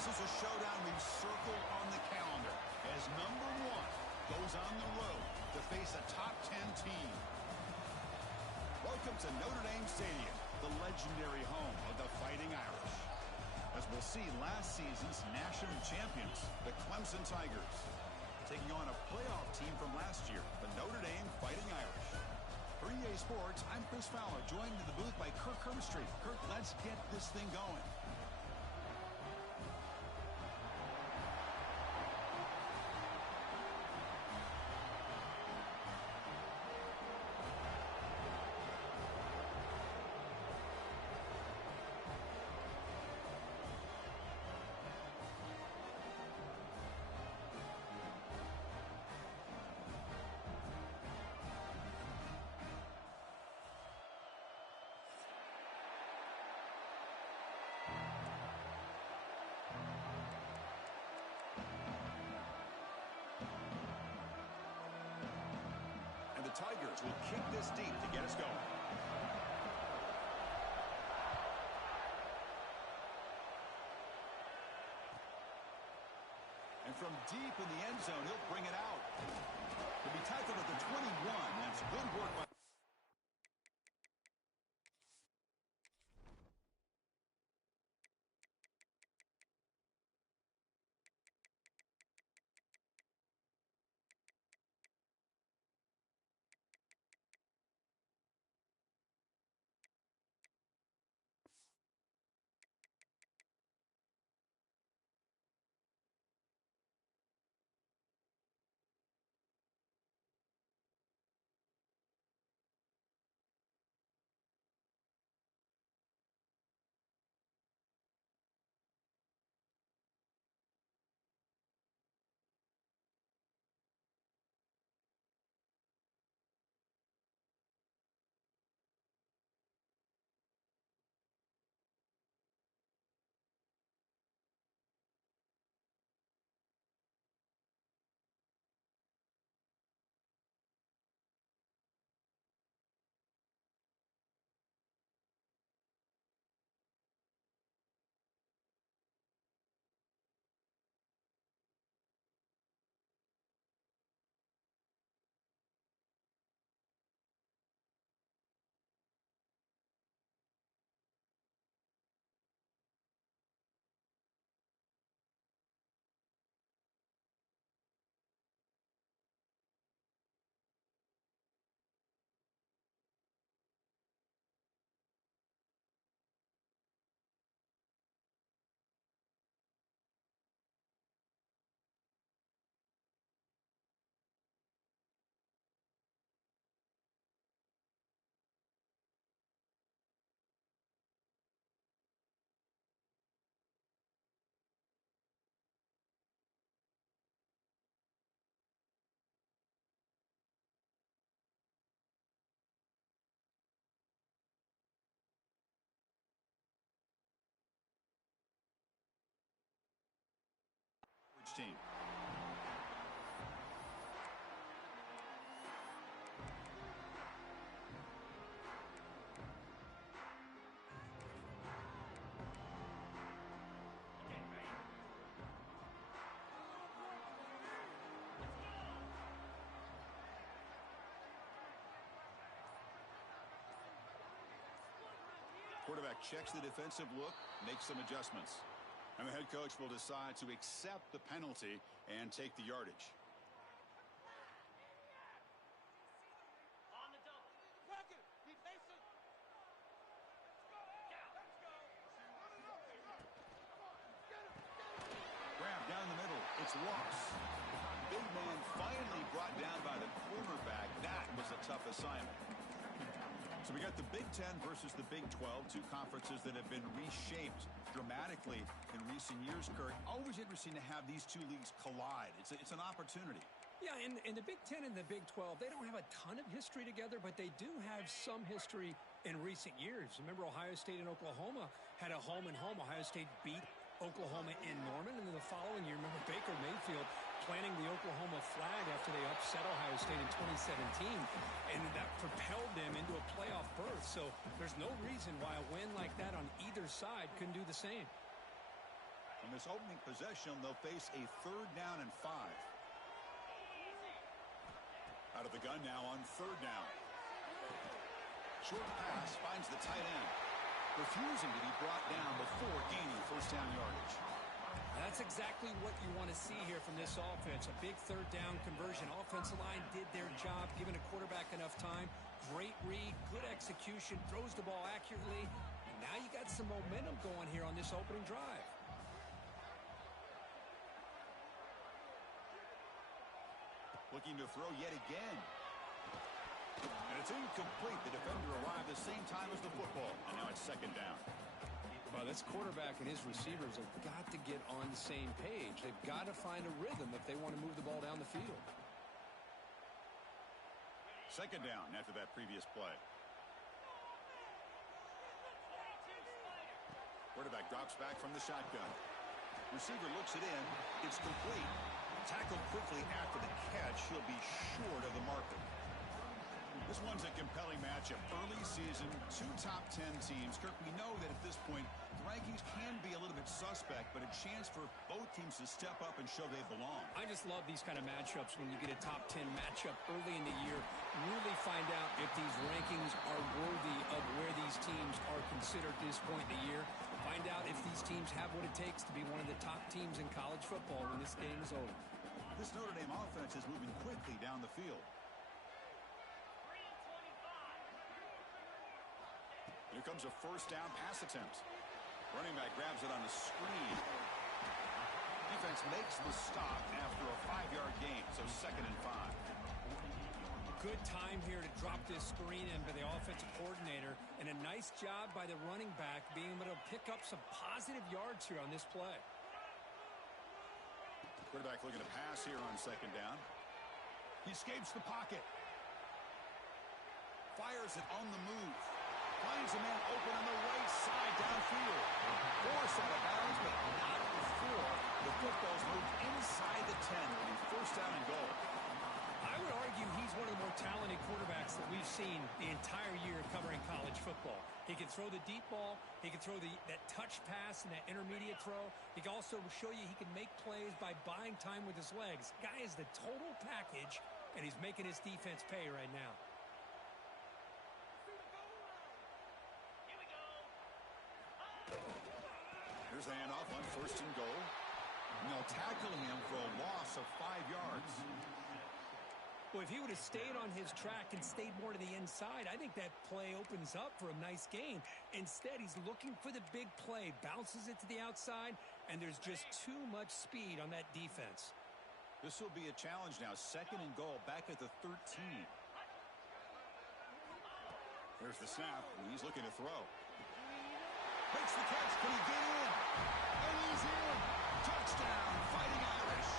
This is a showdown we've circled on the calendar as number one goes on the road to face a top 10 team. Welcome to Notre Dame Stadium, the legendary home of the Fighting Irish. As we'll see, last season's national champions, the Clemson Tigers, taking on a playoff team from last year, the Notre Dame Fighting Irish. For EA Sports, I'm Chris Fowler, joined in the booth by Kirk Herbstreit. Kirk, let's get this thing going. The Tigers will kick this deep to get us going. And from deep in the end zone, he'll bring it out. He'll be tackled at the 21. That's good work by... team. Quarterback checks the defensive look, makes some adjustments. And the head coach will decide to accept the penalty and take the yardage. On the double. Be patient. Grab down the middle. It's lost. Big man finally brought down by the cornerback. That was a tough assignment. So we got the Big Ten versus the Big 12, two conferences that have been reshaped dramatically in recent years, Kirk. Always interesting to have these two leagues collide. It's an opportunity. Yeah, and the Big Ten and the Big 12, they don't have a ton of history together, but they do have some history in recent years. Remember, Ohio State and Oklahoma had a home-and-home. Ohio State beat Oklahoma in Norman, and then the following year, remember Baker Mayfield planting the Oklahoma flag after they upset Ohio State in 2017, and that propelled them into a playoff berth. So there's no reason why a win like that on either side couldn't do the same. On this opening possession, they'll face a 3rd down and 5. Out of the gun now on 3rd down. Short pass finds the tight end, refusing to be brought down before gaining 1st down yardage. That's exactly what you want to see here from this offense. A big 3rd down conversion. Offensive line did their job, giving a quarterback enough time. Great read, good execution, throws the ball accurately. And now you got some momentum going here on this opening drive. Looking to throw yet again. And it's incomplete. The defender arrived the same time as the football. And now it's 2nd down. Well, this quarterback and his receivers have got to get on the same page. They've got to find a rhythm if they want to move the ball down the field. 2nd down after that previous play. Quarterback drops back from the shotgun. Receiver looks it in. It's complete. Tackled quickly after the catch. He'll be short of the marker. This one's a compelling matchup. Early season, 2 top 10 teams. Kirk, we know that at this point, the rankings can be a little bit suspect, but a chance for both teams to step up and show they belong. I just love these kind of matchups when you get a top 10 matchup early in the year. Really find out if these rankings are worthy of where these teams are considered at this point in the year. Find out if these teams have what it takes to be one of the top teams in college football when this game is over. This Notre Dame offense is moving quickly down the field. Here comes a 1st down pass attempt. Running back grabs it on the screen. Defense makes the stop after a 5-yard gain, so 2nd and 5. Good time here to drop this screen in by the offensive coordinator, and a nice job by the running back being able to pick up some positive yards here on this play. Quarterback looking to pass here on 2nd down. He escapes the pocket. Fires it on the move. Finds a man open on the right side downfield. Forced out of bounds, but not before the football's moved inside the 10. Will be 1st down and goal. I would argue he's one of the more talented quarterbacks that we've seen the entire year covering college football. He can throw the deep ball. He can throw that touch pass and that intermediate throw. He can also show you he can make plays by buying time with his legs. Guy is the total package, and he's making his defense pay right now. Here's the handoff on 1st and goal. And they'll tackle him for a loss of 5 yards. Well, if he would have stayed on his track and stayed more to the inside, I think that play opens up for a nice gain. Instead, he's looking for the big play, bounces it to the outside, and there's just too much speed on that defense. This will be a challenge now. 2nd and goal, back at the 13. There's the snap, and he's looking to throw. Makes the catch. Can he get in? And he's in. Touchdown, Fighting Irish.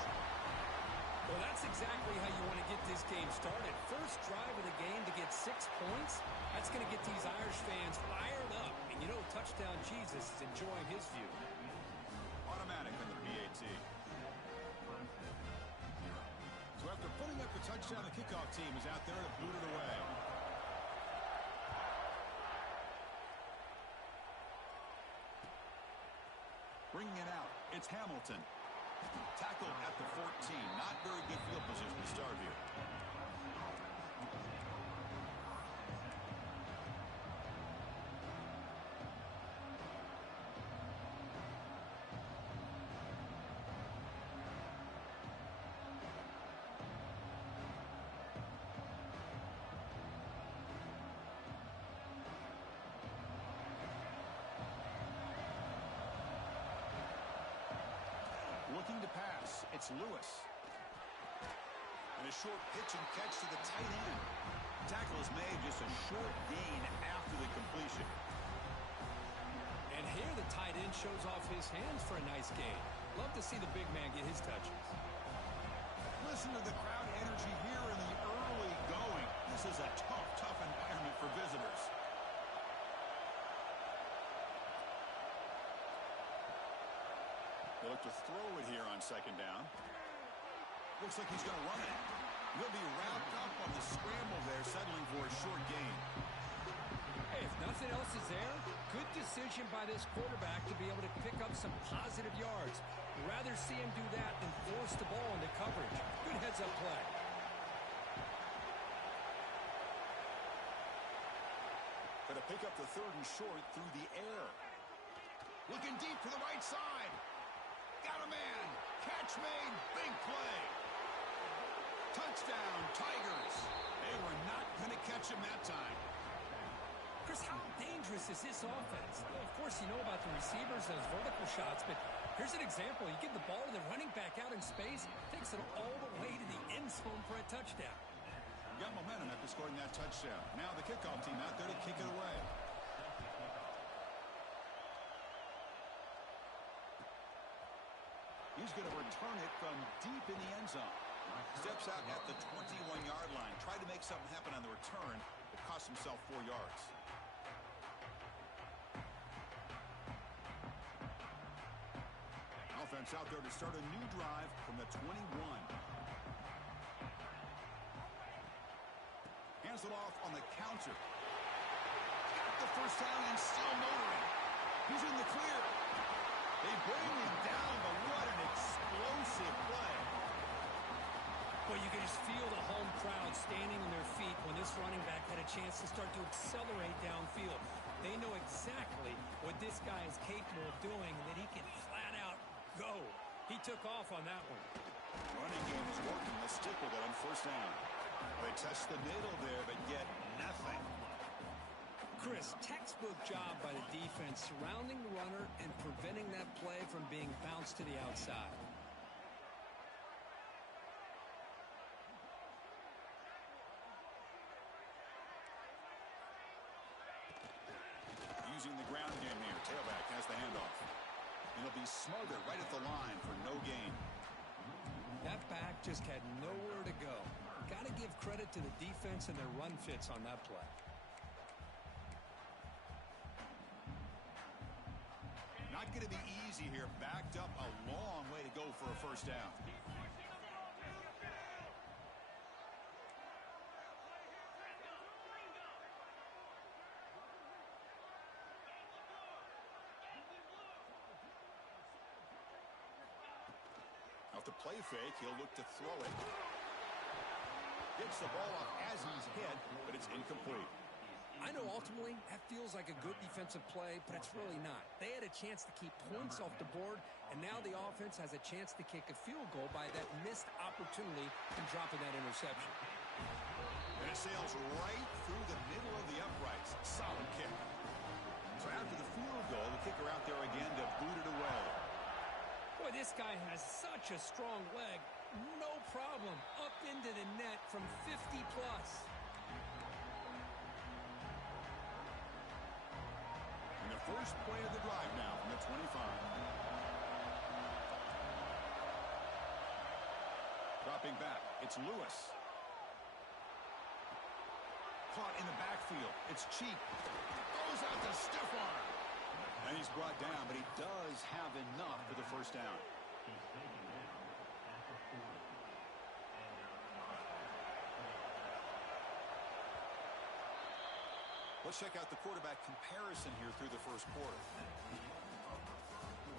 Well, that's exactly how you want to get this game started. First drive of the game to get 6 points. That's going to get these Irish fans fired up. And you know, Touchdown Jesus is enjoying his view. Automatic on the PAT. So after putting up the touchdown, the kickoff team is out there to boot it away. Bringing it out, it's Hamilton. Tackled at the 14. Not very good field position to start here. Looking to pass, it's Lewis. And a short pitch and catch to the tight end. Tackle is made, just a short gain after the completion. And here the tight end shows off his hands for a nice gain. Love to see the big man get his touches. Listen to the crowd energy here in the early going. This is a tough environment for visitors. They look to throw it here on 2nd down. Looks like he's going to run it. He'll be wrapped up on the scramble there, settling for a short gain. Hey, if nothing else is there, good decision decision by this quarterback to be able to pick up some positive yards. Rather see him do that than force the ball into coverage. Good heads-up play. Going to pick up the 3rd and short through the air. Looking deep to the right side. Got a man. Catch made. Big play. Touchdown, Tigers. They were not going to catch him that time. Chris, how dangerous is this offense? Well, of course, you know about the receivers, those vertical shots, but here's an example. You give the ball to the running back out in space, takes it all the way to the end zone for a touchdown. Got momentum after scoring that touchdown. Now the kickoff team out there to kick it away. He's going to return it from deep in the end zone. Steps out at the 21-yard line. Tried to make something happen on the return, but cost himself 4 yards. Offense out there to start a new drive from the 21. Hands it off on the counter. Got the first down and still motoring. He's in the clear. They bring him down, but what an explosive play. Well, you can just feel the home crowd standing on their feet when this running back had a chance to start to accelerate downfield. They know exactly what this guy is capable of doing and that he can flat out go. He took off on that one. Running game is working. Let's stick with it on first down. They test the middle there, but get nothing. Chris, textbook job by the defense surrounding the runner and preventing that play from being bounced to the outside. Using the ground game here. Tailback has the handoff. And he'll be smothered right at the line for no gain. That back just had nowhere to go. Got to give credit to the defense and their run fits on that play. Not going to be easy here. Backed up a long way to go for a first down. Off the play fake, he'll look to throw it. Gets the ball off as he's hit, but it's incomplete. I know ultimately that feels like a good defensive play, but it's really not. They had a chance to keep points off the board, and now the offense has a chance to kick a field goal by that missed opportunity and dropping that interception. And it sails right through the middle of the uprights. Solid kick. So after the field goal, the kicker out there again to boot it away. Boy, this guy has such a strong leg. No problem. Up into the net from 50 plus. And the first play of the drive now from the 25. Dropping back. It's Lewis. Caught in the backfield. It's Cheek. Goes out to stiff arm. And he's brought down, but he does have enough for the first down. Let's check out the quarterback comparison here through the first quarter.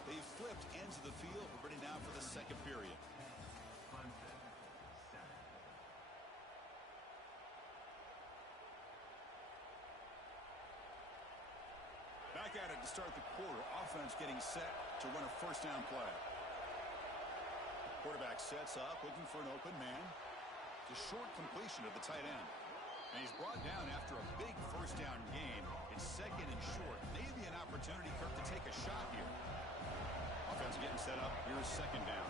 They've flipped ends of the field. We're ready now for the second period. Back at it to start the quarter. Offense getting set to run a first down play. Quarterback sets up, looking for an open man. It's a short completion of the tight end. And he's brought down after a big first down game. It's second and short. Maybe an opportunity, Kirk, to take a shot here. Offense getting set up. Here's second down.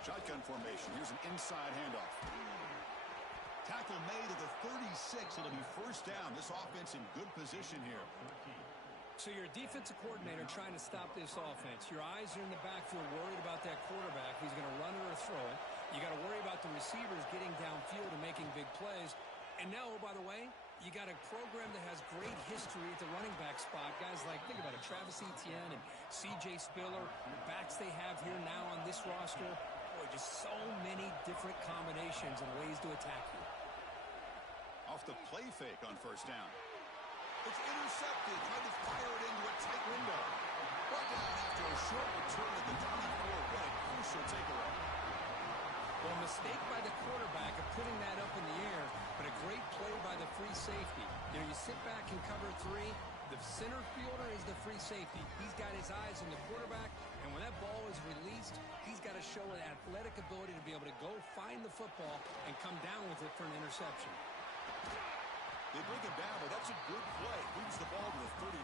Shotgun formation. Here's an inside handoff. Tackle made at the 36. It'll be first down. This offense in good position here. So you're a defensive coordinator trying to stop this offense. Your eyes are in the backfield worried about that quarterback who's going to run it or throw it. You got to worry about the receivers getting downfield and making big plays. And now, oh, by the way, you got a program that has great history at the running back spot. Guys like, think about it, Travis Etienne and C.J. Spiller, the backs they have here now on this roster. Boy, just so many different combinations and ways to attack you. Off the play fake on first down. It's intercepted. Tried to fire mistake by the quarterback of putting that up in the air, but a great play by the free safety. You know, you sit back and cover three. The center fielder is the free safety. He's got his eyes on the quarterback, and when that ball is released, he's got to show an athletic ability to be able to go find the football and come down with it for an interception. They bring him down, but that's a good play. Moves the ball to the 39.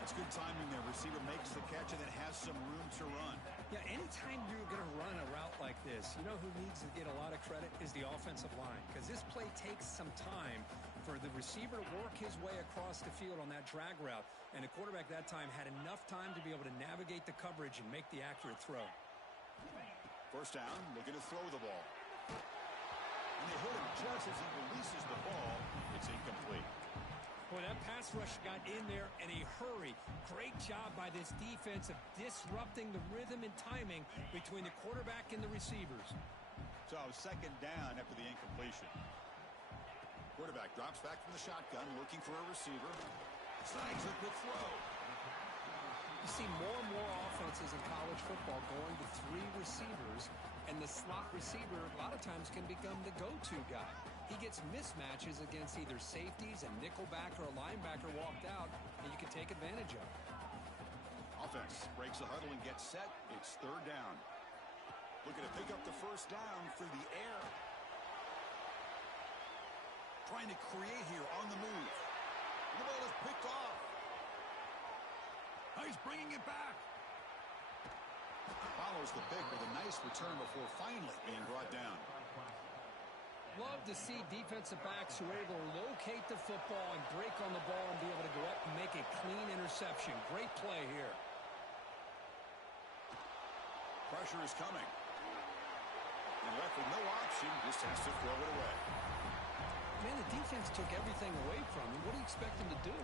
That's good timing there. Receiver makes the catch and then has some room to run. Yeah, anytime you're going to run a route like this, you know who needs to get a lot of credit is the offensive line, because this play takes some time for the receiver to work his way across the field on that drag route, and the quarterback that time had enough time to be able to navigate the coverage and make the accurate throw. First down, looking to throw the ball. And they hit him just as he releases the ball. It's incomplete. Boy, that pass rush got in there in a hurry. Great job by this defense of disrupting the rhythm and timing between the quarterback and the receivers. So second down after the incompletion. Quarterback drops back from the shotgun, looking for a receiver. Snags a good throw. You see more and more offenses in college football going to three receivers, and the slot receiver a lot of times can become the go-to guy. He gets mismatches against either safeties, a nickelback, or a linebacker walked out, and you can take advantage of it. Offense breaks the huddle and gets set. It's third down. Looking to pick up the first down through the air. Trying to create here on the move. The ball is picked off. He's bringing it back. Follows the pick with a nice return before finally being brought down. Love to see defensive backs who are able to locate the football and break on the ball and be able to go up and make a clean interception. Great play here. Pressure is coming. And left with no option, just has to throw it away. Man, the defense took everything away from him. What do you expect him to do?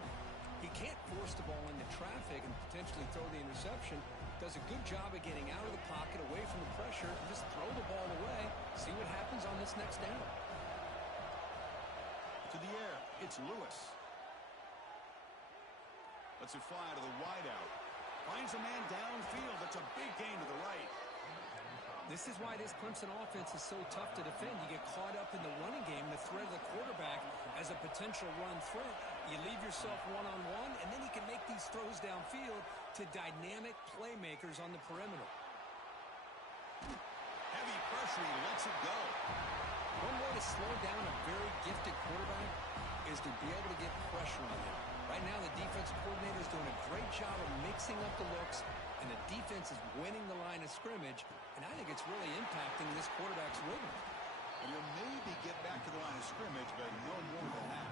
He can't force the ball into traffic and potentially throw the interception. Does a good job of getting out of the pocket, away from the pressure, and just throw the ball away. See what happens on this next down. To the air, it's Lewis. Lets it fly to the wideout. Finds a man downfield. That's a big gain to the right. This is why this Clemson offense is so tough to defend. You get caught up in the running game, the threat of the quarterback as a potential run threat. You leave yourself one-on-one, and then you can make these throws downfield to dynamic playmakers on the perimeter. Heavy pressure, he lets it go. One way to slow down a very gifted quarterback is to be able to get pressure on him. Right now, the defensive coordinator is doing a great job of mixing up the looks, and the defense is winning the line of scrimmage, and I think it's really impacting this quarterback's rhythm. And he'll maybe get back to the line of scrimmage, but no more than that.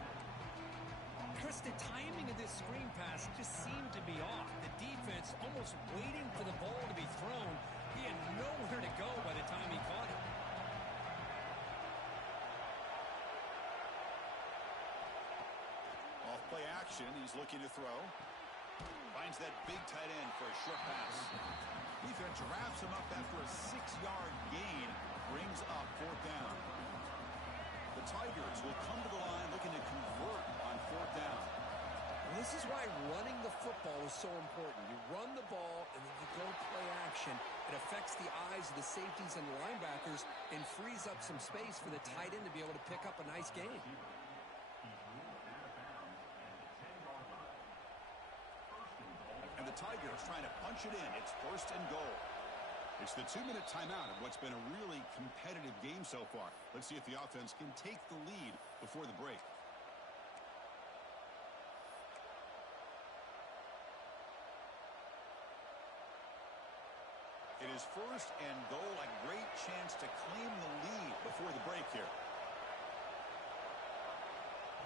Chris, the timing of this screen pass just seemed to be off. The defense almost waiting for the ball to be thrown. He had nowhere to go by the time he caught it. Off play action, he's looking to throw. Finds that big tight end for a short pass. Defense wraps him up after a 6-yard gain. Brings up fourth down. The Tigers will come to the line looking to convert on fourth down. This is why running the football is so important. You run the ball and then you go play action. It affects the eyes of the safeties and the linebackers and frees up some space for the tight end to be able to pick up a nice gain. And the Tigers trying to punch it in. It's first and goal. It's the 2-minute timeout of what's been a really competitive game so far. Let's see if the offense can take the lead before the break. It is first and goal. A great chance to claim the lead before the break here.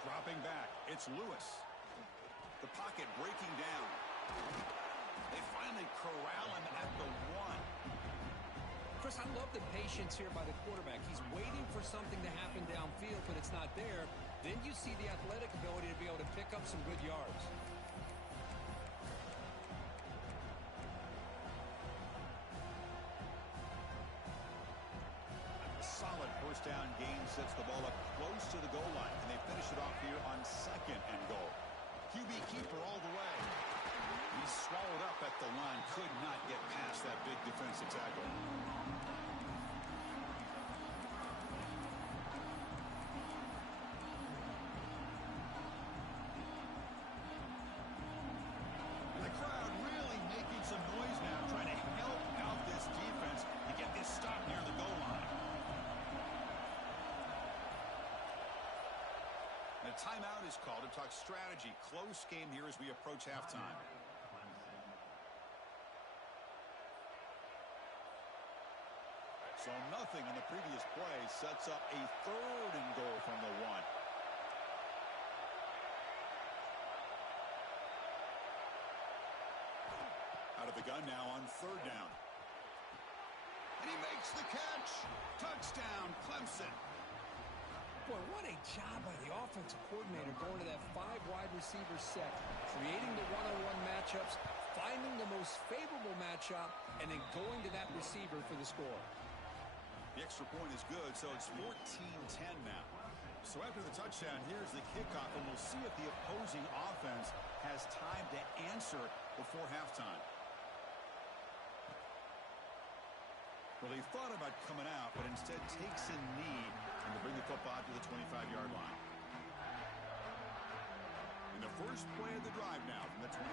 Dropping back. It's Lewis. The pocket breaking down. They finally corral him at the 1. Chris, I love the patience here by the quarterback. He's waiting for something to happen downfield, but it's not there. Then you see the athletic ability to be able to pick up some good yards. Solid first down gain sets the ball up close to the goal line, and they finish it off here on second and goal. QB keeper all the way. He's swallowed up at the line, could not get past that big defensive tackle. is called to talk strategy. Close game here as we approach halftime. So nothing on the previous play sets up a 3rd and goal from the 1. Out of the gun now on 3rd down. And he makes the catch. Touchdown, Clemson. Boy, what a job by the offensive coordinator going to that 5 wide receiver set, creating the one-on-one matchups, finding the most favorable matchup, and then going to that receiver for the score. The extra point is good, so it's 14-10 now. So after the touchdown, here's the kickoff, and we'll see if the opposing offense has time to answer before halftime. Well, he thought about coming out, but instead takes a knee and to bring the football to the 25-yard line. And the first play of the drive now from the 25.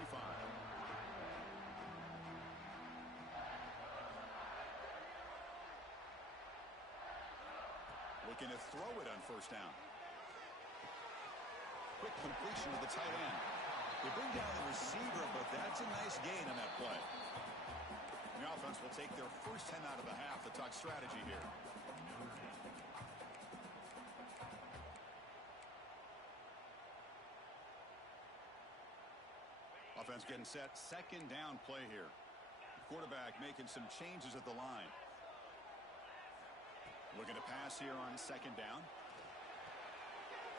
Looking to throw it on 1st down. Quick completion to the tight end. They bring down the receiver, but that's a nice gain on that play. The offense will take their first 10 out of the half to talk strategy here. Offense getting set. 2nd down play here. Quarterback making some changes at the line. Looking to pass here on 2nd down.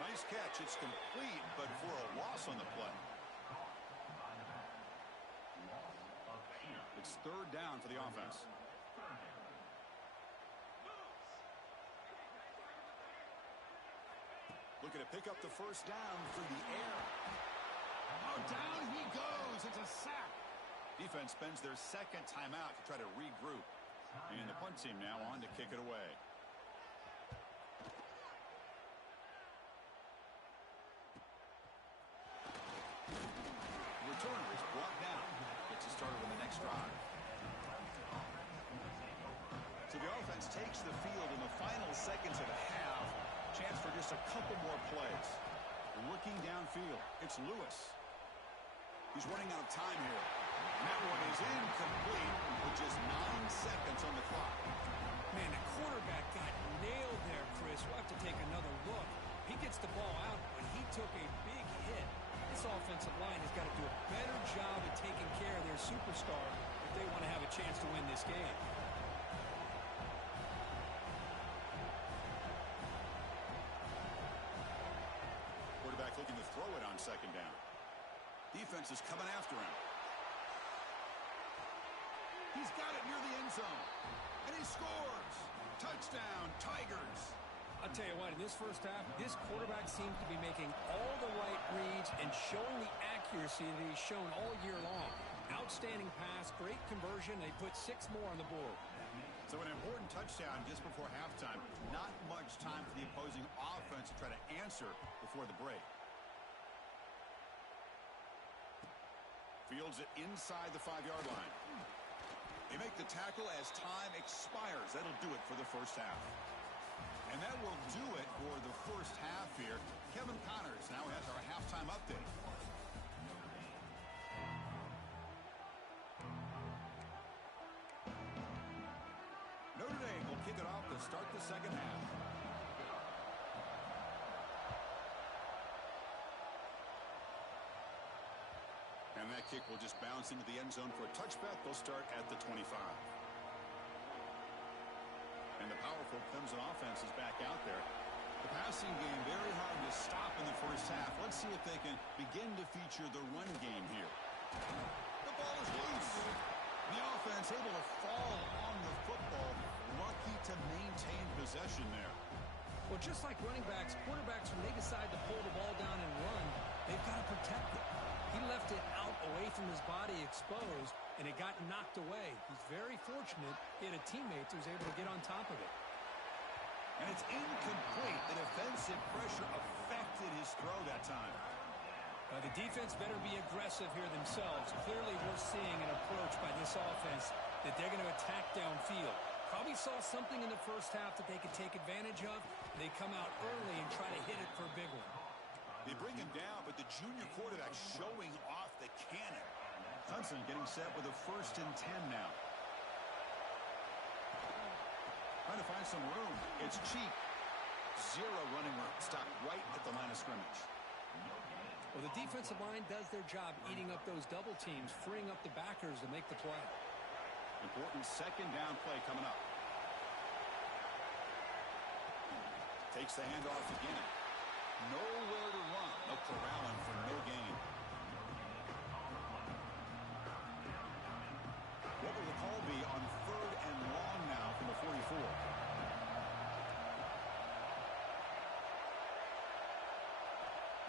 Nice catch. It's complete, but for a loss on the play. It's 3rd down for the offense. Looking to pick up the 1st down through the air. Oh, down he goes. It's a sack. Defense spends their 2nd timeout to try to regroup. And the punt team now on to kick it away. Returner is brought down. Gets us started on the next drive. So the offense takes the field in the final seconds of the half. Chance for just a couple more plays. Looking downfield, it's Lewis. He's running out of time here. And that one is incomplete with just 9 seconds on the clock. Man, the quarterback got nailed there, Chris. We'll have to take another look. He gets the ball out, but he took a big hit. This offensive line has got to do a better job of taking care of their superstar if they want to have a chance to win this game. Quarterback looking to throw it on 2nd down. Defense is coming after him. He's got it near the end zone. And he scores. Touchdown, Tigers. I'll tell you what, in this first half, this quarterback seems to be making all the right reads and showing the accuracy that he's shown all year long. Outstanding pass, great conversion. They put 6 more on the board. So an important touchdown just before halftime. Not much time for the opposing offense to try to answer before the break. Fields it inside the 5-yard line. They make the tackle as time expires. That'll do it for the first half. And that will do it for the first half here. Kevin Connors now has our halftime update. Notre Dame will kick it off to start the second half. And that kick will just bounce into the end zone for a touchback. They'll start at the 25. And the powerful Clemson offense is back out there. The passing game very hard to stop in the first half. Let's see if they can begin to feature the run game here. The ball is loose. The offense able to fall on the football. Lucky to maintain possession there. Well, just like running backs, quarterbacks, when they decide to pull the ball down and run, they've got to protect it. He left it out away from his body exposed, and it got knocked away. He's very fortunate he had a teammate who was able to get on top of it. And it's incomplete. The defensive pressure affected his throw that time. The defense better be aggressive here themselves. Clearly, we're seeing an approach by this offense that they're going to attack downfield. Probably saw something in the first half that they could take advantage of. They come out early and try to hit it for a big one. They bring him down, but the junior quarterback showing off the cannon. Hudson getting set with a 1st and 10 now. Trying to find some room. It's cheap. Zero running room. Stopped right at the line of scrimmage. Well, the defensive line does their job eating up those double teams, freeing up the backers to make the play. Important 2nd down play coming up. Takes the handoff again. Nowhere to run. No corralling for no gain. What will the call be on 3rd and long now from the 44?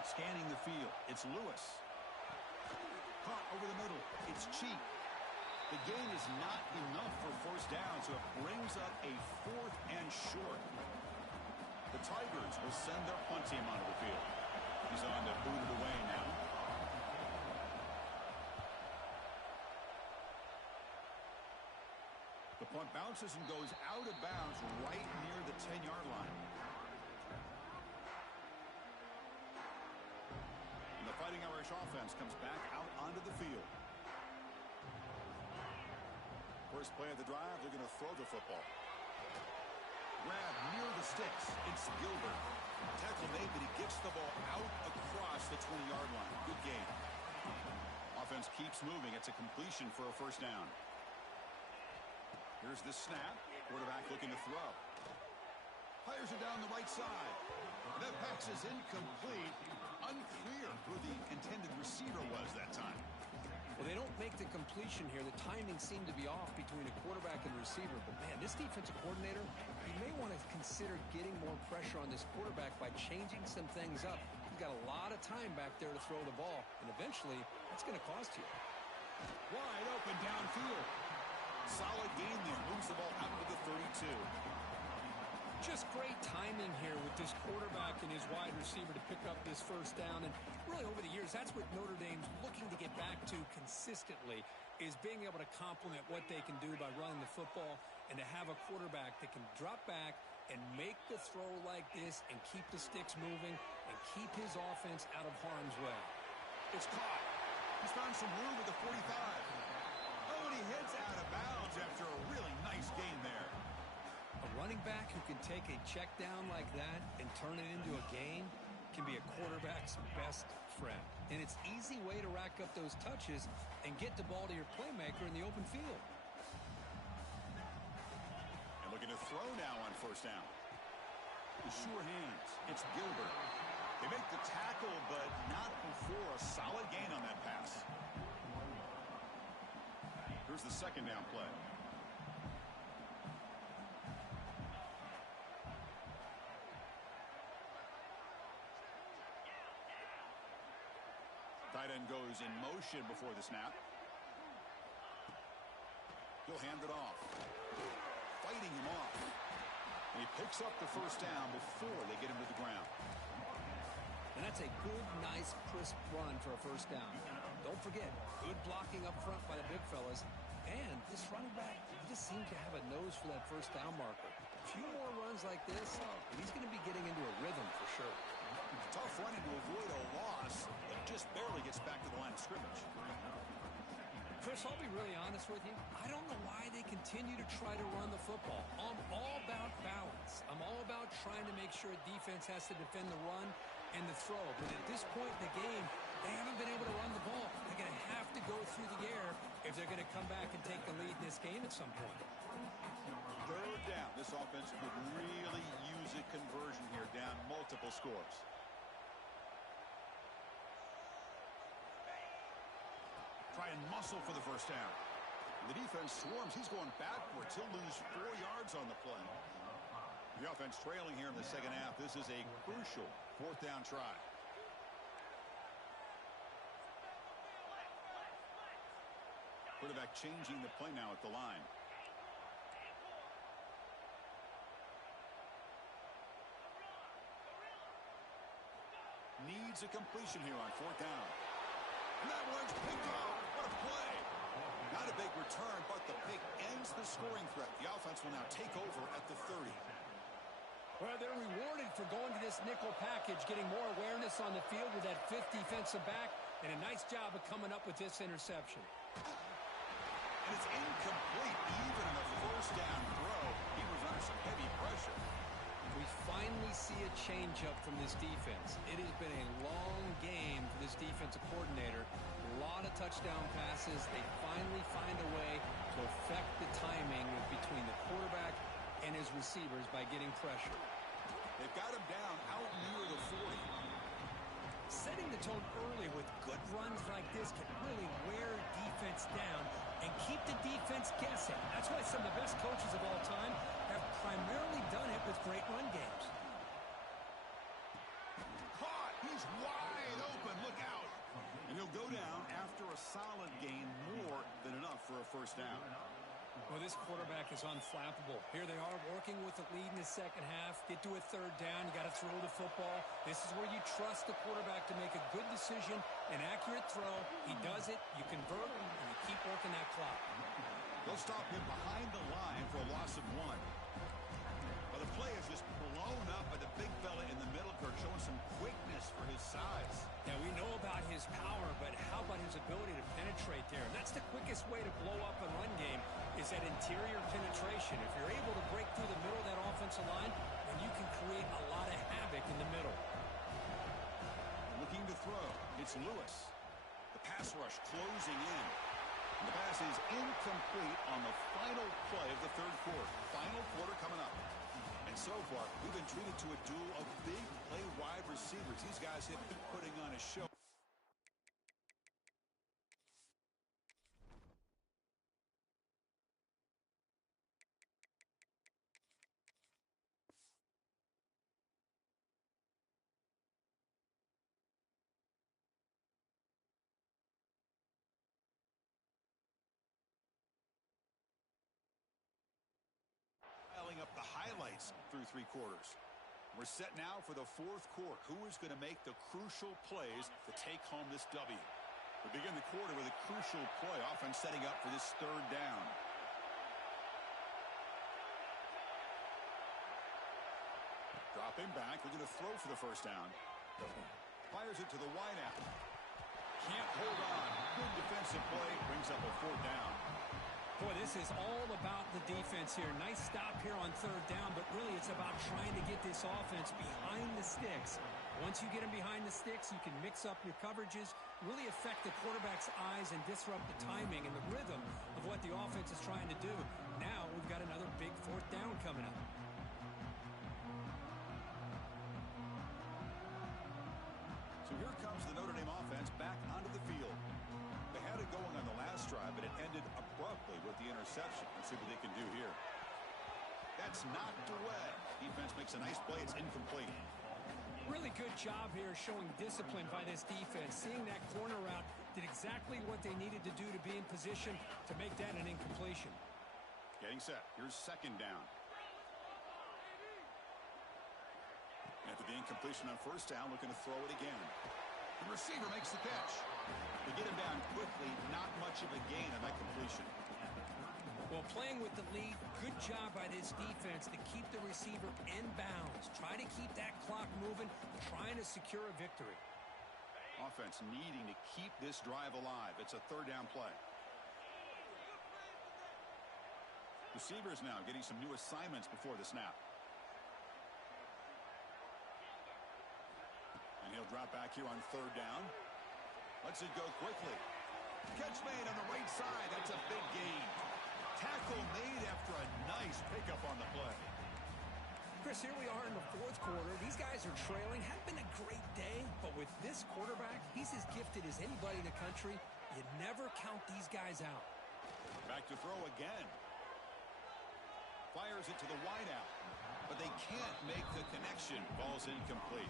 Scanning the field. It's Lewis. Caught over the middle. It's cheap. The gain is not enough for 1st down, so it brings up a 4th and short. The Tigers will send their punt team onto the field. He's on to boot it away now. The punt bounces and goes out of bounds right near the 10-yard line. And the Fighting Irish offense comes back out onto the field. First play of the drive, they're going to throw the football. Grab near the sticks. It's Gilbert. Tackle made, but he gets the ball out across the 20-yard line. Good game. Offense keeps moving. It's a completion for a 1st down. Here's the snap. Quarterback looking to throw. Fires it down the right side. That pass is incomplete. Unclear who the intended receiver was that time. Well, they don't make the completion here. The timing seemed to be off between a quarterback and receiver. But, man, this defensive coordinator, he may want to consider getting more pressure on this quarterback by changing some things up. He's got a lot of time back there to throw the ball, and eventually that's going to cost you. Wide open downfield. Solid game there. Moves the ball out to the 32. Just great timing here with this quarterback and his wide receiver to pick up this 1st down. And really over the years, that's what Notre Dame's looking to get back to consistently, is being able to complement what they can do by running the football and to have a quarterback that can drop back and make the throw like this and keep the sticks moving and keep his offense out of harm's way. It's caught. He's found some room at the 45. Oh, and he heads out of bounds after a really nice gain there. A running back who can take a check down like that and turn it into a gain can be a quarterback's best friend. And it's an easy way to rack up those touches and get the ball to your playmaker in the open field. And looking to throw now on 1st down. The sure hands. It's Gilbert. They make the tackle, but not before a solid gain on that pass. Here's the 2nd down play. Tight end goes in motion before the snap. He'll hand it off. Fighting him off. And he picks up the 1st down before they get him to the ground. And that's a good, nice, crisp run for a 1st down. Don't forget, good blocking up front by the big fellas. And this running back, he just seems to have a nose for that 1st down marker. A few more runs like this, and he's going to be getting into a rhythm for sure. Tough running to avoid a loss, but just barely gets back to the line of scrimmage. Chris, I'll be really honest with you. I don't know why they continue to try to run the football. I'm all about balance. I'm all about trying to make sure a defense has to defend the run and the throw. But at this point in the game, they haven't been able to run the ball. They're going to have to go through the air if they're going to come back and take the lead in this game at some point. 3rd down. This offense could really use a conversion here, down multiple scores. Try and muscle for the 1st down. The defense swarms. He's going backwards. He'll lose 4 yards on the play. The offense trailing here in the 2nd half. This is a crucial 4th down try. Quarterback changing the play now at the line. Needs a completion here on 4th down. And that one's picked off. What a play. Not a big return, but the pick ends the scoring threat. The offense will now take over at the 30. Well, they're rewarded for going to this nickel package, getting more awareness on the field with that fifth defensive back, and a nice job of coming up with this interception. And it's incomplete. Even in the first down throw, he was under some heavy pressure. We finally see a change-up from this defense. It has been a long game for this defensive coordinator. A lot of touchdown passes. They finally find a way to affect the timing between the quarterback and his receivers by getting pressure. They've got him down out near the 40. Setting the tone early with good runs like this can really wear defense down and keep the defense guessing. That's why some of the best coaches of all time have primarily done it with great run games. Caught! He's wide open. Look out! And he'll go down after a solid gain, more than enough for a first down. Well, this quarterback is unflappable. Here they are working with the lead in the second half. Get to a third down. You got to throw the football. This is where you trust the quarterback to make a good decision, an accurate throw. He does it. You convert, and you keep working that clock. They'll stop him behind the line for a loss of 1. Well, the play is just blown up by the big fella in the middle, Kirk, showing some quickness for his size. Now, we know about his power, but how about his ability to penetrate there? That's the quickest way to blow up a run game, is that interior penetration. If you're able to break through the middle of that offensive line, then you can create a lot of havoc in the middle. Looking to throw. It's Lewis. The pass rush closing in. And the pass is incomplete on the final play of the third quarter. Final quarter coming up. And so far, we've been treated to a duel of big play wide receivers. These guys have been putting on a show. Up the highlights through 3 quarters. We're set now for the fourth quarter. Who is going to make the crucial plays to take home this W? We begin the quarter with a crucial play, offense setting up for this third down. Dropping back, looking to throw for the first down. Fires it to the wideout. Can't hold on. Good defensive play, brings up a fourth down. Boy, this is all about the defense here. Nice stop here on third down, but really it's about trying to get this offense behind the sticks. Once you get them behind the sticks, you can mix up your coverages, really affect the quarterback's eyes and disrupt the timing and the rhythm of what the offense is trying to do. Now we've got another big fourth down coming up. So here comes the Notre Dame offense back onto the field. They had it going on the last drive, but it ended abruptly with the interception. Let's see what they can do here. That's knocked away. Defense makes a nice play. It's incomplete. Really good job here showing discipline by this defense. Seeing that corner route did exactly what they needed to do to be in position to make that an incompletion. Getting set. Here's second down. After the incompletion on first down, looking to throw it again. The receiver makes the catch. They get him down quickly. Not much of a gain on that completion. Well, playing with the lead, good job by this defense to keep the receiver in bounds. Try to keep that clock moving, trying to secure a victory. Offense needing to keep this drive alive. It's a third down play. Receivers now getting some new assignments before the snap. And he'll drop back here on third down. Lets it go quickly. Catch made on the right side. That's a big gain. Tackle made after a nice pickup on the play. Chris, here we are in the fourth quarter. These guys are trailing. Hadn't been a great day, but with this quarterback, he's as gifted as anybody in the country. You never count these guys out. Back to throw again. Fires it to the wideout, but they can't make the connection. Ball's incomplete.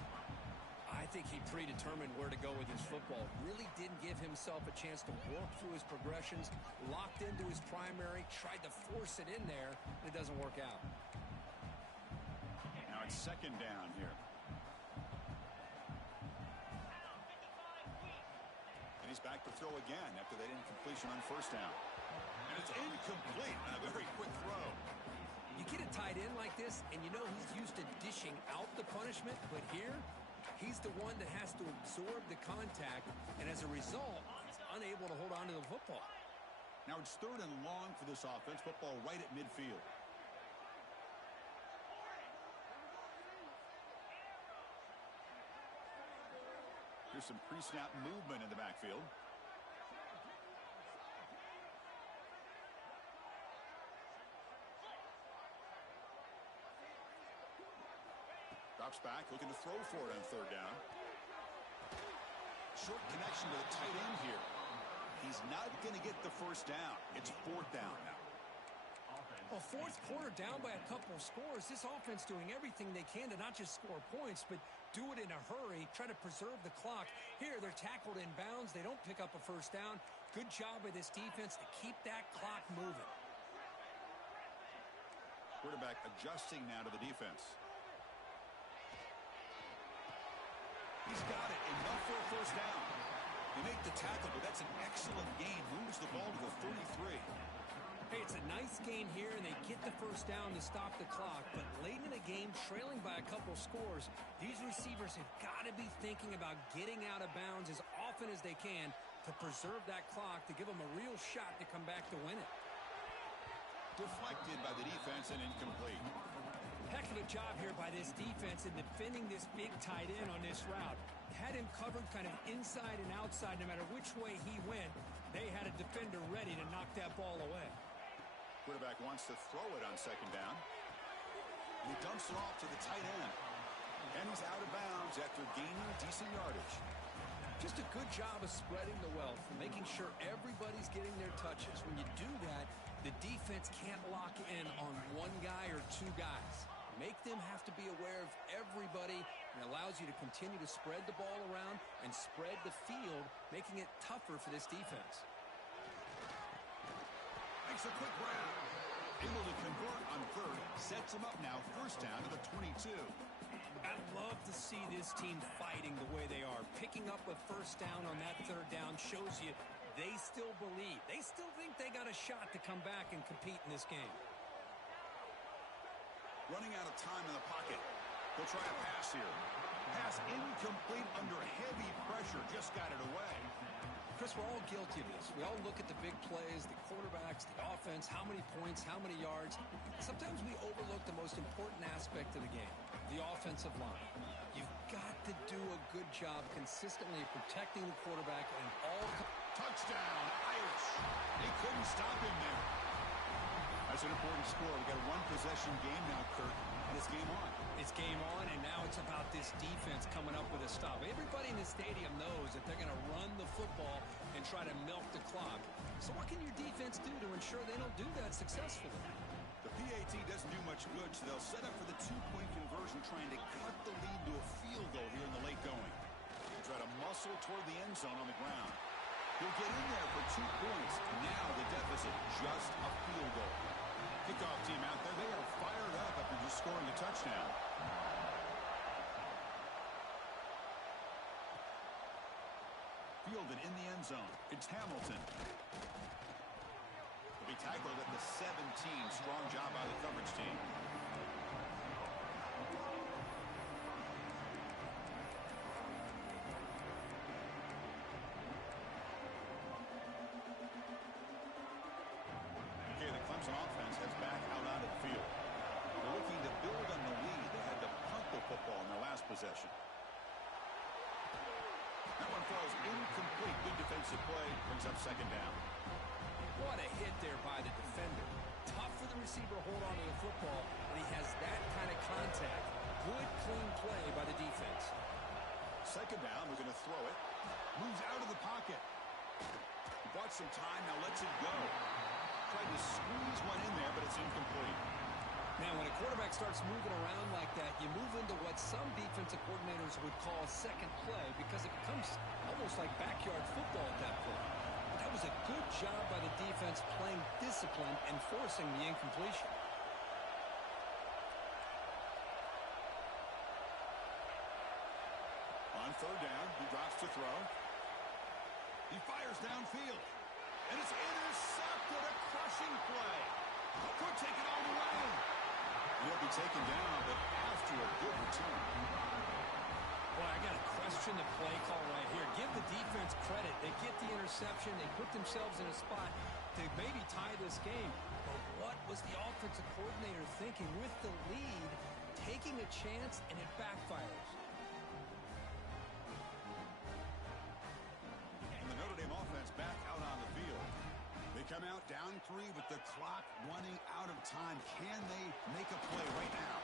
I think he predetermined where to go with his football. Really didn't give himself a chance to work through his progressions, locked into his primary, tried to force it in there, and it doesn't work out. Now it's second down here. And he's back to throw again after that incompletion on first down. And it's incomplete on a very quick throw. You get a tight end like this, and you know he's used to dishing out the punishment, but here, he's the one that has to absorb the contact, and as a result, he's unable to hold on to the football. Now it's 3rd and long for this offense. Football right at midfield. Here's some pre-snap movement in the backfield. Drops back, looking to throw for it on 3rd down. Short connection to the tight end here. He's not going to get the 1st down. It's 4th down now. Well, 4th quarter down by a couple of scores. This offense doing everything they can to not just score points, but do it in a hurry, try to preserve the clock. Here, they're tackled in bounds. They don't pick up a 1st down. Good job by this defense to keep that clock moving. Quarterback adjusting now to the defense. He's got it. Enough for a 1st down. They make the tackle, but that's an excellent gain. Moves the ball to the 33. Hey, it's a nice gain here, and they get the 1st down to stop the clock. But late in the game, trailing by a couple scores, these receivers have got to be thinking about getting out of bounds as often as they can to preserve that clock, to give them a real shot to come back to win it. Deflected by the defense and incomplete. Heck of a job here by this defense in defending this big tight end on this route. Had him covered kind of inside and outside. No matter which way he went, they had a defender ready to knock that ball away. Quarterback wants to throw it on 2nd down. He dumps it off to the tight end. And he's out of bounds after gaining decent yardage. Just a good job of spreading the wealth, making sure everybody's getting their touches. When you do that, the defense can't lock in on one guy or 2 guys. Make them have to be aware of everybody, and allows you to continue to spread the ball around and spread the field, making it tougher for this defense. Makes a quick grab. Able to convert on 3rd. Sets him up now. 1st down to the 22. I love to see this team fighting the way they are. Picking up a 1st down on that 3rd down shows you they still believe. They still think they got a shot to come back and compete in this game. Running out of time in the pocket. They'll try a pass here. Pass incomplete under heavy pressure. Just got it away. Chris, we're all guilty of this. We all look at the big plays, the quarterbacks, the offense, how many points, how many yards. Sometimes we overlook the most important aspect of the game, the offensive line. You've got to do a good job consistently protecting the quarterback and all. Touchdown, Irish. They couldn't stop him there. That's an important score. We've got a 1-possession game now, Kurt, and it's game on. It's game on, and now it's about this defense coming up with a stop. Everybody in the stadium knows that they're going to run the football and try to milk the clock. So what can your defense do to ensure they don't do that successfully? The PAT doesn't do much good, so they'll set up for the 2-point conversion, trying to cut the lead to a field goal here in the late going. They'll try to muscle toward the end zone on the ground. He'll get in there for 2 points. Now the deficit, just a field goal. Kickoff team out there, they are fired up after just scoring a touchdown. Fielded in the end zone. It's Hamilton. He'll be tackled at the 17. Strong job by the coverage team. Okay, the Clemson offense heads back out onto the field. They're looking to build on the lead. They had to punt the football in their last possession. That one falls incomplete. Good defensive play. Brings up 2nd down. What a hit there by the defender. Tough for the receiver to hold on to the football, and he has that kind of contact. Good, clean play by the defense. 2nd down. We're going to throw it. Moves out of the pocket. He bought some time. Now lets it go. Tried to squeeze one in there, but it's incomplete. Now, when a quarterback starts moving around like that, you move into what some defensive coordinators would call second play, because it becomes almost like backyard football at that point. But that was a good job by the defense playing discipline and forcing the incompletion. On 3rd down, he drops to throw. He fires downfield. And it's intercepted. A crushing play. Could take it all the way. He'll be taken down, but after a good return. Boy, I got to question the play call right here. Give the defense credit. They get the interception. They put themselves in a spot to maybe tie this game. But what was the offensive coordinator thinking with the lead, taking a chance, and it backfires? And the Notre Dame offense back out on the field. They come out down 3 with the clock running out of time. Can they make a play right now?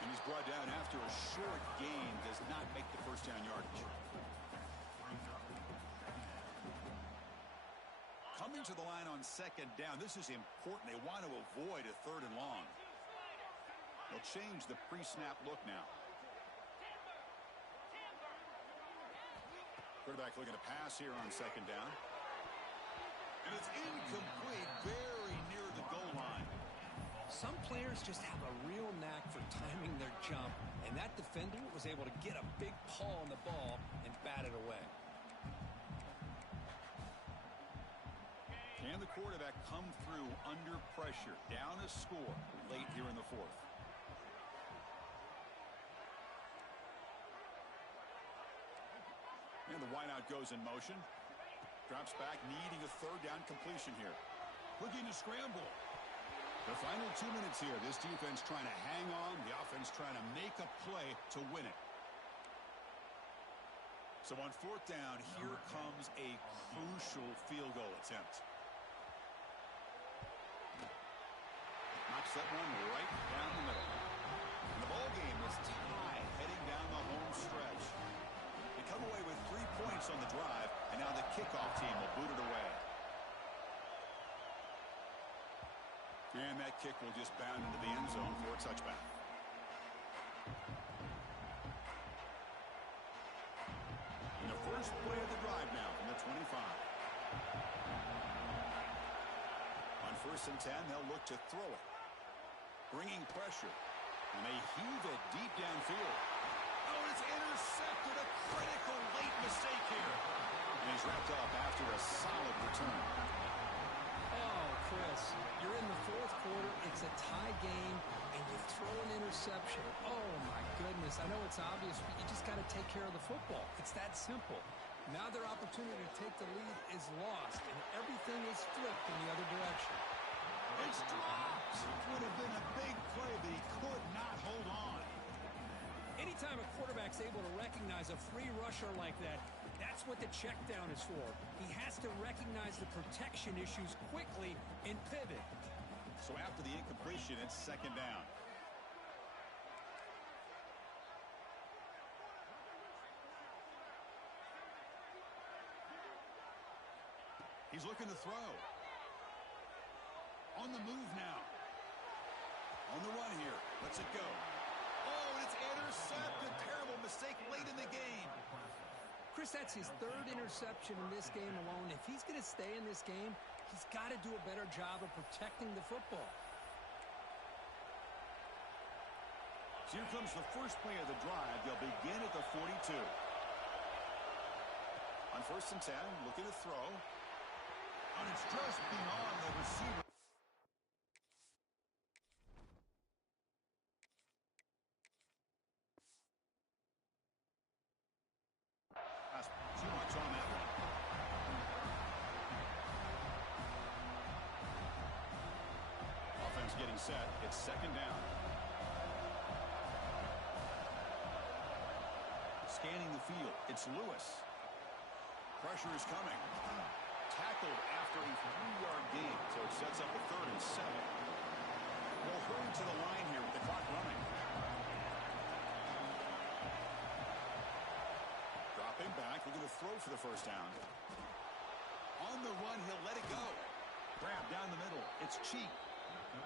And he's brought down after a short gain. Does not make the first down yardage. Coming to the line on second down. This is important. They want to avoid a 3rd and long. They'll change the pre-snap look now. Quarterback looking to pass here on second down. And it's incomplete, very near the goal line. Some players just have a real knack for timing their jump, and that defender was able to get a big paw on the ball and bat it away. Can the quarterback come through under pressure? Down a score late here in the 4th. And the wideout goes in motion. Drops back, needing a 3rd down completion here. Looking to scramble. The final 2 minutes here. This defense trying to hang on. The offense trying to make a play to win it. So on 4th down, here comes a crucial field goal attempt. Knocks that one right down the middle. And the ball game is tied heading down the home stretch. They come away with 3 points on the drive, and now the kickoff team will boot it away. And that kick will just bound into the end zone for a touchback. And the first play of the drive now from the 25. On 1st and 10, they'll look to throw it. Bringing pressure. And they heave it deep downfield. Oh, it's intercepted. A critical late mistake here. And he's wrapped up after a solid return. Oh, Chris, you're in the 4th quarter. It's a tie game, and you throw an interception. Oh, my goodness. I know it's obvious, but you just got to take care of the football. It's that simple. Now their opportunity to take the lead is lost, and everything is flipped in the other direction. It's dropped. Would have been a big play, but he could not hold on. Anytime a quarterback's able to recognize a free rusher like that, that's what the check down is for. He has to recognize the protection issues quickly and pivot. So after the incompletion, it's 2nd down. He's looking to throw. On the move now. On the run here. Lets it go. Oh, and it's intercepted. Terrible mistake late in the game. Chris, that's his 3rd interception in this game alone. If he's going to stay in this game, he's got to do a better job of protecting the football. So here comes the first play of the drive. They'll begin at the 42. On 1st and 10, looking to throw. And it's just beyond the receiver. Too much on that one. Offense getting set. It's 2nd down. Scanning the field. It's Lewis. Pressure is coming. Tackled after a 3-yard gain, so it sets up a 3rd and 7. They'll hurry to the line here with the clock running. Dropping back, looking to throw for the 1st down. On the run, he'll let it go. Grab down the middle. It's Cheek.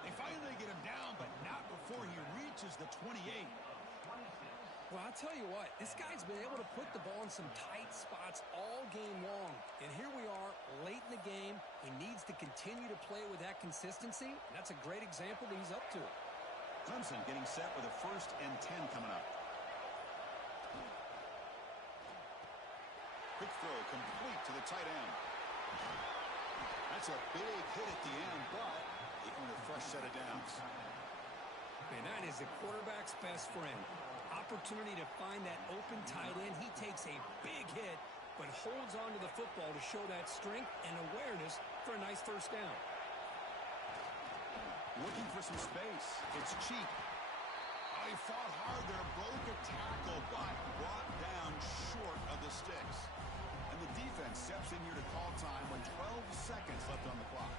They finally get him down, but not before he reaches the 28. Well, I'll tell you what, this guy's been able to put the ball in some tight spots all game long. And here we are, late in the game. He needs to continue to play with that consistency. And that's a great example that he's up to it. Clemson getting set with a 1st and 10 coming up. Quick throw, complete to the tight end. That's a big hit at the end, but he earned a fresh set of downs. And that is the quarterback's best friend. Opportunity to find that open tight end. He takes a big hit, but holds on to the football to show that strength and awareness for a nice first down. Looking for some space. It's cheap. Oh, he fought hard there, broke a tackle, but brought down short of the sticks. And the defense steps in here to call time with 12 seconds left on the clock.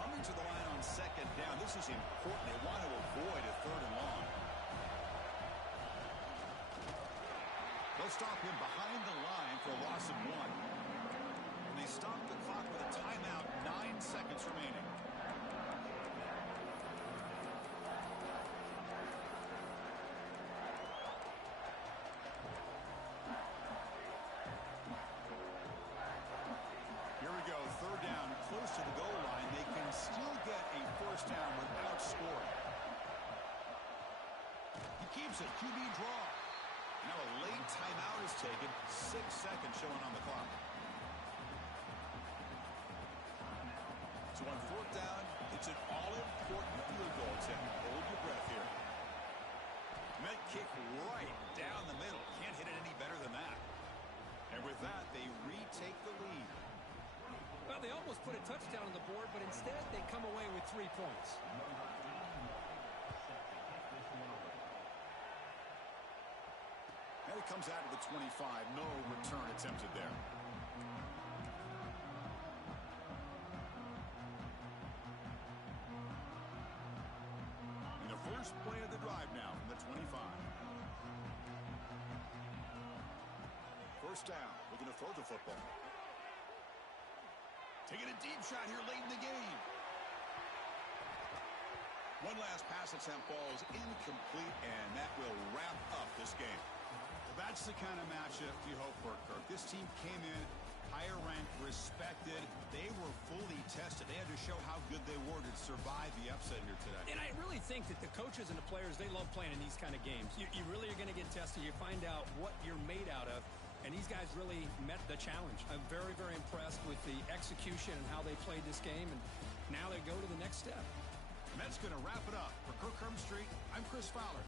Coming to the line on second down. This is important. They want to avoid a third and long. They'll stop him behind the line for a loss of 1. And they stop the clock with a timeout, 9 seconds remaining. Here we go, third down, close to the goal line. They can still get a first down without scoring. He keeps it, QB draw. Now a late timeout is taken. 6 seconds showing on the clock. So on fourth down, it's an all-important field goal attempt. Hold your breath here. Met kick right down the middle. Can't hit it any better than that. And with that, they retake the lead. Well, they almost put a touchdown on the board, but instead they come away with 3 points. And it comes out of the 25. No return attempted there. And the first play of the drive now from the 25. First down. Looking to throw the football. Taking a deep shot here late in the game. One last pass attempt falls incomplete, and that will wrap up this game. That's the kind of matchup you hope for, Kirk. This team came in higher ranked, respected. They were fully tested. They had to show how good they were to survive the upset here today. And I really think that the coaches and the players, they love playing in these kind of games. You really are going to get tested. You find out what you're made out of. And these guys really met the challenge. I'm very, very impressed with the execution and how they played this game. And now they go to the next step. And that's going to wrap it up. For Kirk Herbstreit, I'm Chris Fowler.